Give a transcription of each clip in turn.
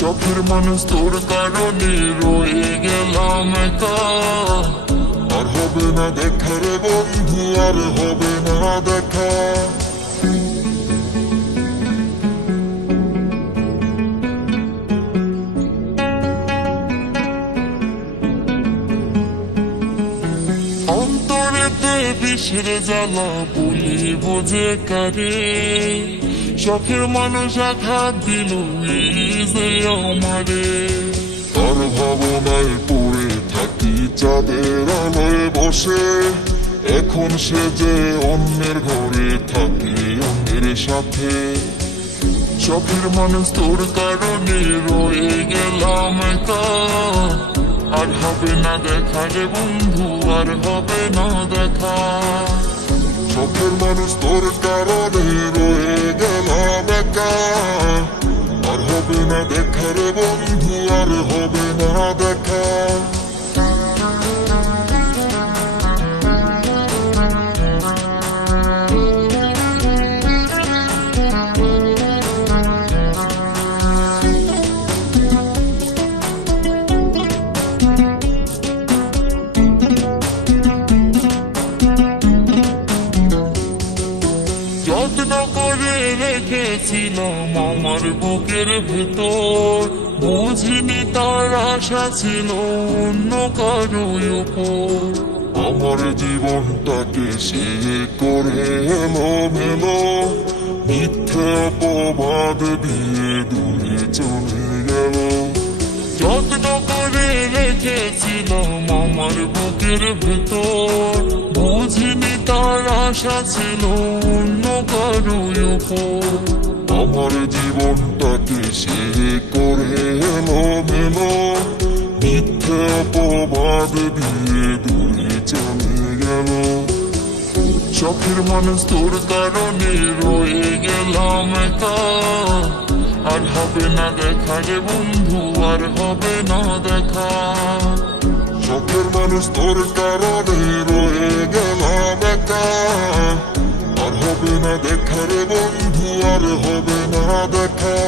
শখের মানুষ তোর কারণে রয়ে গেলাম একা। আর হবে না দেখা রে বন্ধু, আর হবে না দেখা। অন্তরেতে বিষের জ্বালা বলিব যে কারে, শখের মানুষ আঘাত দিল এই যে আমারে। তার ভাবনায় পড়ে থাকি চাঁদের আলোয় বসে, এখন সে যে অন্যের ঘরে থাকে অন্যের সাথে। শখের মানুষ তোর কারণে রয়ে গেলাম একা। আর হবে না দেখা রে বন্ধু, আর হবে না দেখা। শখের মানুষ তোর কারণে রয়ে গেলাম একা। আর হবে না দেখা রে বন্ধু, আর হবে না দেখা। যত্ন করে রেখেছিলাম আমার বুকের ভেতর, বুঝিনি তার আশা ছিল অন্য কারো উপর। আমার জীবনটাকে সে করে এলোমেলো, মিথ্যে অপবাদ দিয়ে দূরে চলে গেল। যত্ন করে রেখেছিলাম আমার বুকের ভেতর, বুঝিনি তার আশা ছিল অন্য কারো উপর। আমার জীবনটাকে সে করে এলোমেলো, মিথ্যে অপবাদ দিয়ে দূরে চলে গেল। শখের মানুষ তোর কারণে রয়ে গেলাম একা। আর হবে না দেখা রে বন্ধু, আর হবে না দেখা। শখের মানুষ তোর কারণে রয়ে গেলাম একা। আর হবে না দেখা রে বন্ধু, আর হবে না দেখা।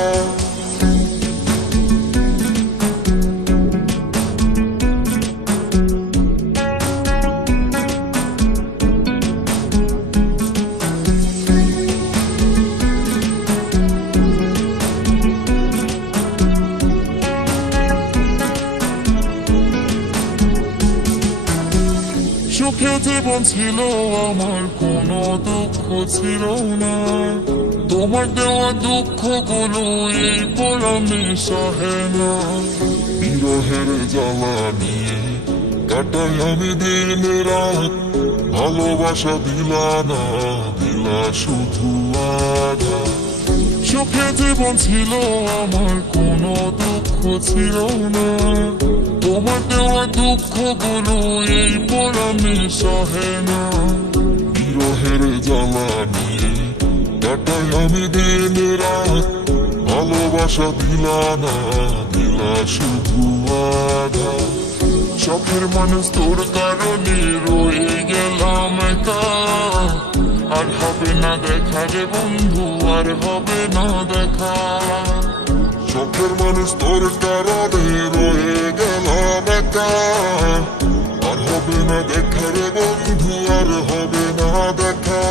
সুখে জীবন ছিল আমার, কোনো দুঃখ ছিল না। তোমার দেওয়া দুঃখগুলো এই পরমে সহে না। বিরহের জ্বালা নিয়ে কাটাই আমি দিন রাত, ভালোবাসা দিলা না, দিলা শুধু আঘাত। সুখে জীবন ছিল আমার, কোনো দুঃখ ছিল না। তোমার দেওয়া দুঃখগুলো এই পরমে সহে না। বিরহের জ্বালা নিয়ে কাটাই আমি দিন রাত, ভালোবাসা দিলা না, দিলা শুধু আঘাত। শখের মানুষ তোর কারণে রয়ে গেলাম একা। আর হবে না দেখা রে বন্ধু, আর হবে না দেখা। শখের মানুষ তোর কারণে রয়ে গেলাম একা। আর হবে না দেখা রে বন্ধু, আর হবে না দেখা।